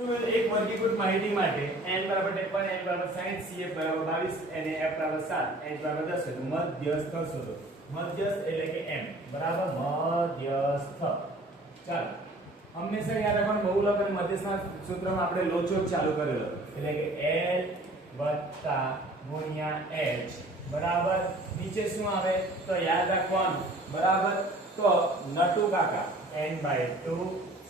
એક વર્ગીકૃત માહિતી માટે n બરાબર 53 n બરાબર 60 cf બરાબર 22 અને f બરાબર 7 h બરાબર 10 તો મધ્યસ્થ શોધો. મધ્યસ્થ એટલે કે m બરાબર મધ્યસ્થ. ચાલો હંમેશા યાદ રાખવાનું બહુલક અને મધ્યસ્થના સૂત્રમાં આપણે લોચો ચાલુ કરેલો એટલે કે l ગુણ્યા h બરાબર નીચે શું આવે તો યાદ રાખવાનું બરાબર. તો નટુ કાકા n/2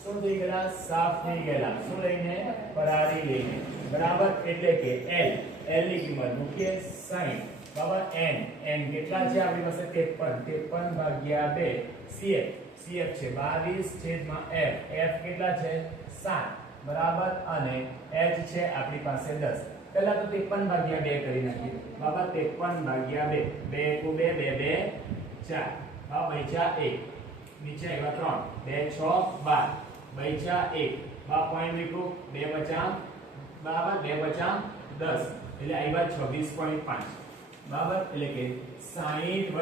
શું થઈ ગયેલા સાફ થઈ ગયેલા શું લઈને પરાળી લઈને બરાબર. એટલે કે l ની કિંમત મૂકીએ 60 બરાબર. n કેટલા છે આપણી પાસે 53 ભાગ્યા 2 cf છે 22 છેદમાં f કેટલા છે 7 બરાબર. અને h છે આપણી પાસે 10. પહેલા તો 53 ભાગ્યા 2 કરી નાખીએ બરાબર. 53 ભાગ્યા 2 2 2 2 4 બરાબર. બચ્યા 1 નીચે આવ્યા 3 2 6 12 બચ્યા 1 બા પોઈન્ટ લીધું 2 બચા બરાબર 2 બચા 10 એટલે આવ્યા 26.5 બરાબર. એટલે કે 60 +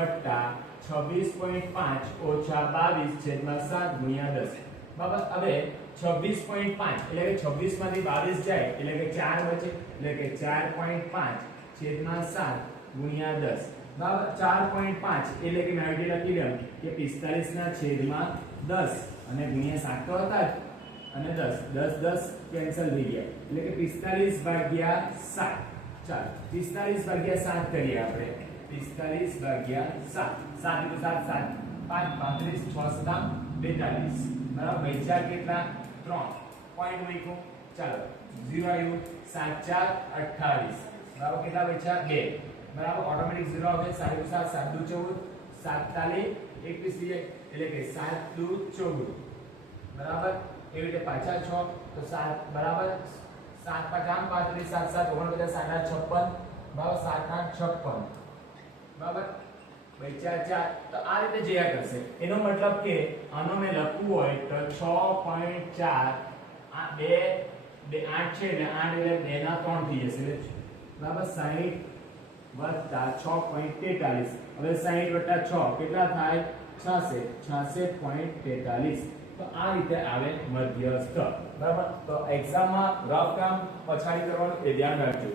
26.5 ઓછા 22 છેદમાં 7 ગુણ્યા 10 બરાબર. હવે 26.5 એટલે કે 26 માંથી 22 જાય એટલે કે 4 બચે એટલે કે 4.5 છેદમાં 7 ગુણ્યા 10 બરાબર. 4.5 એટલે કે મેં લખી દઉં કે 45 ના છેદમાં 10 અને ગુણ્યા 7 તો હતા જ અને 10 કેન્સલ થઈ ગયા એટલે કે 45 ભાગ્યા 7. ચાલો 45 ભાગ્યા 7 કરીએ આપણે 45 ભાગ્યા 7 7 * 7 7 5 35 6 7 42 બરાબર. બચ્યા કેટલા 3 પોઈન્ટ મૂક્યું. ચાલો 0 આવ્યું 7 4 28 બરાબર. કેટલા બચ્યા 2 બરાબર. ઓટોમેટિક 0 આવે 7 * 7 7 2 14 47 21 એટલે કે 7 2 14 બરાબર. એવી રીતે પાછા 6 તો 7 બરાબર 7 5 35 7 7 49 7 8 56 બરાબર 7 8 56 બરાબર. બચ્યા 4 તો આ રીતે જયા કરશે. એનો મતલબ કે આનો મેં લખવું હોય તો 6.4 આ 2 8 છે એટલે 8 એટલે 2 ના 3 થઈ જશે બરાબર. 60 + 6.43 હવે 60 + 6 કેટલા થાય 66.43. તો આ રીતે આવે મધ્યસ્થ બરાબર. તો એક્ઝામમાં રફ કામ પછાડી કરવાનું એ ધ્યાન રાખજો.